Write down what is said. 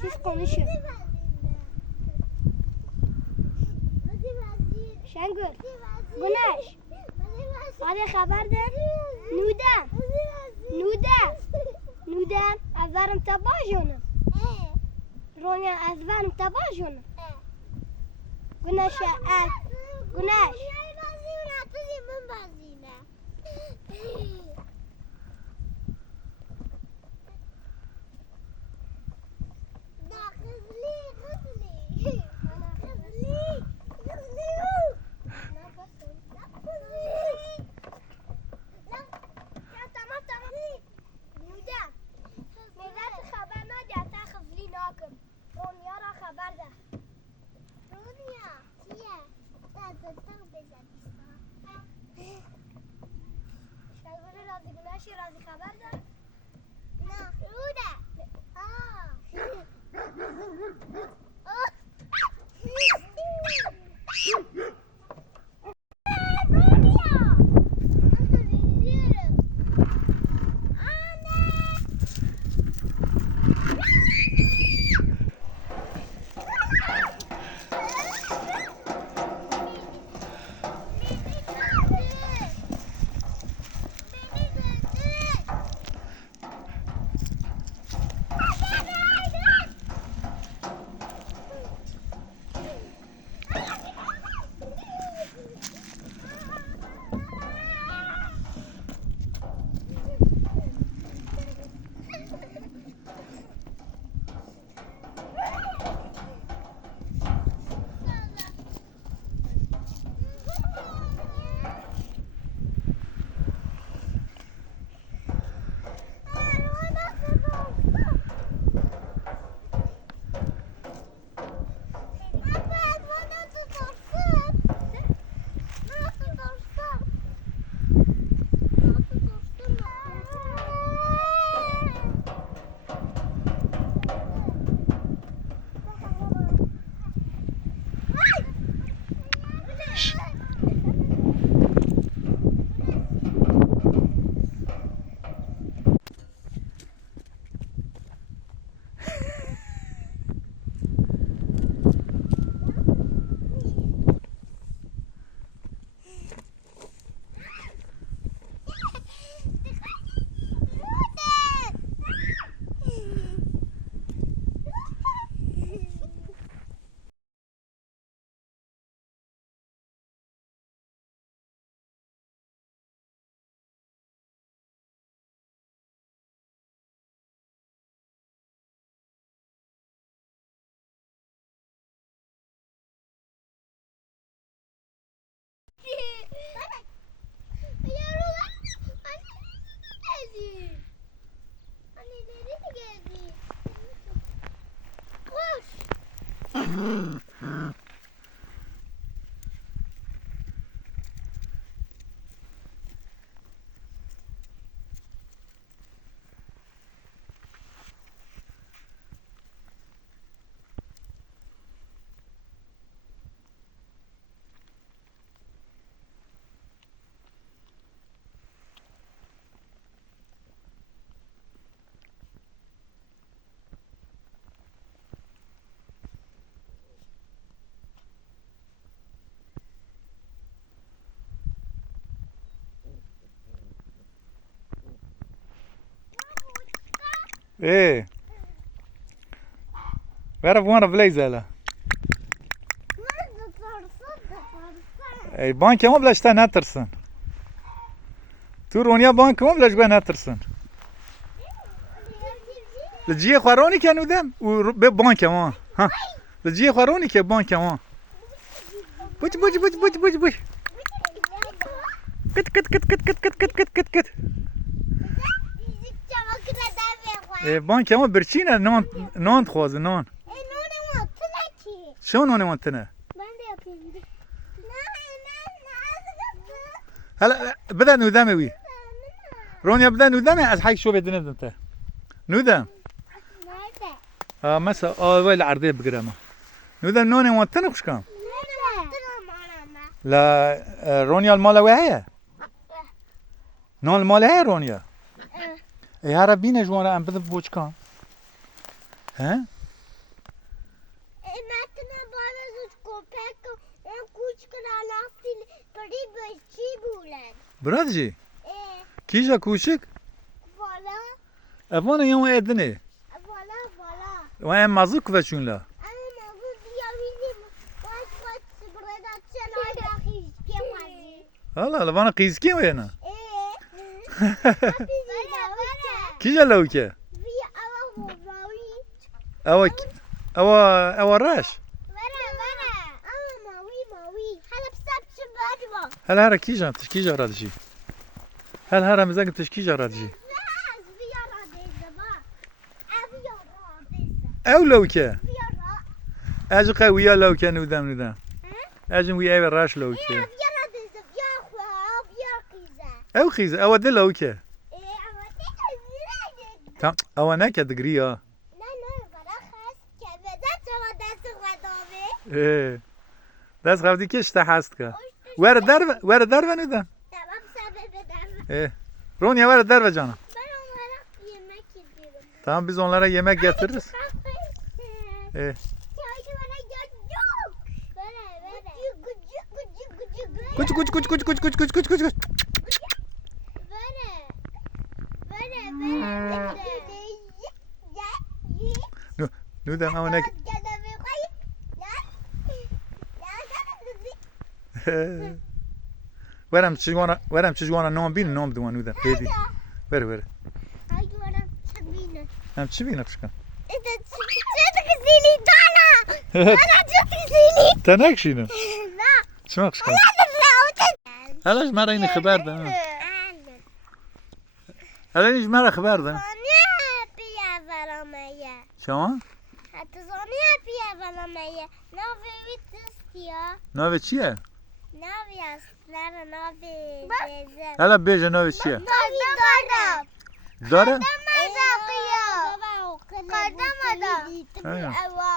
siz konuşun. Şengül, Güneş. Hadi haber de. Nudem, azarım tabajonum. Ronya azarım tabajonum. Güneş. Razı haber de. ايه بعرف وانا بليزة اي بانك ما بلاش تا نترسن تو رونيا بانك ما بلاش بها نترسن لجيه خواروني كانوا دم وبانك ما ها لجيه خواروني كي بانك ما بوج بوج بوج بوج بوج بوج كت كت كت كت كت كت كت كت كت بانك ما برشينا نان تخواز نان شو نان وانتنا هلا بدا نودامي وي رونيا بدا نودامي از حي شو بدنا انت نودام مسا وين العرضيه بقرامه نودام نوني وانتنا خوش كام لا رونيا المالا وهي نون المالا هي رونيا اي هرا بينا جوانا ام بده بوش كام ها براد جی اه کیجا کوچک والا افوان یوم ادنه والا و ام مازوک و چون لا اما موضوع بیاویدیم باید سبردت چنای داخل که وزی هلا لوانا قیزکی و نه بره کیجا لوکه بی اوا ماوی او راش بره اما ماوی حالا بساب چه بادوا هل هر کیجا راد جی هل هر مزاج تشکیجا راد جی بس بیارا دیزه با بیارا دیزه او لوکه بیارا اج قویا لوکه نودم اجم وی ای راش لوکه بیارا دیزه بیا خواه بیا قیزه او خیز او دل لوکه اما دیگه تام او نکه دگریا نه برا خست که بده تو دست خدامه دست خودی کش تا هست که ور در و نودم تمام سبب بدم رونیا ور در و جانم ben onlara yemek yediyorum. tamam biz onlara yemek getiririz Çaydı bana yok. Böyle. kuç kuç kuç kuç kuç kuç kuç kuç kuç kuç Böyle. nudam ama ne ورم چجوانا نام بین نام دوان نودم هدی بره Haydi bana sabine. هم چی بینه پشکن Çok güzeli dana. Bana çok güzeli. تنکشینه Ne? چما پشکن Ne? هلاش مرا این خبر ده هلا اینش مرا خبر ده Sonia piya vermeye. شما Hatta Sonia piya vermeye. Ne istiyor? ناوه چیه Ne yapıyorsun? Ne yapıyorsun? هلا بیجه ناوه چیه Dara. داره Kadamadı. Kadamadı. Aynen. Eva.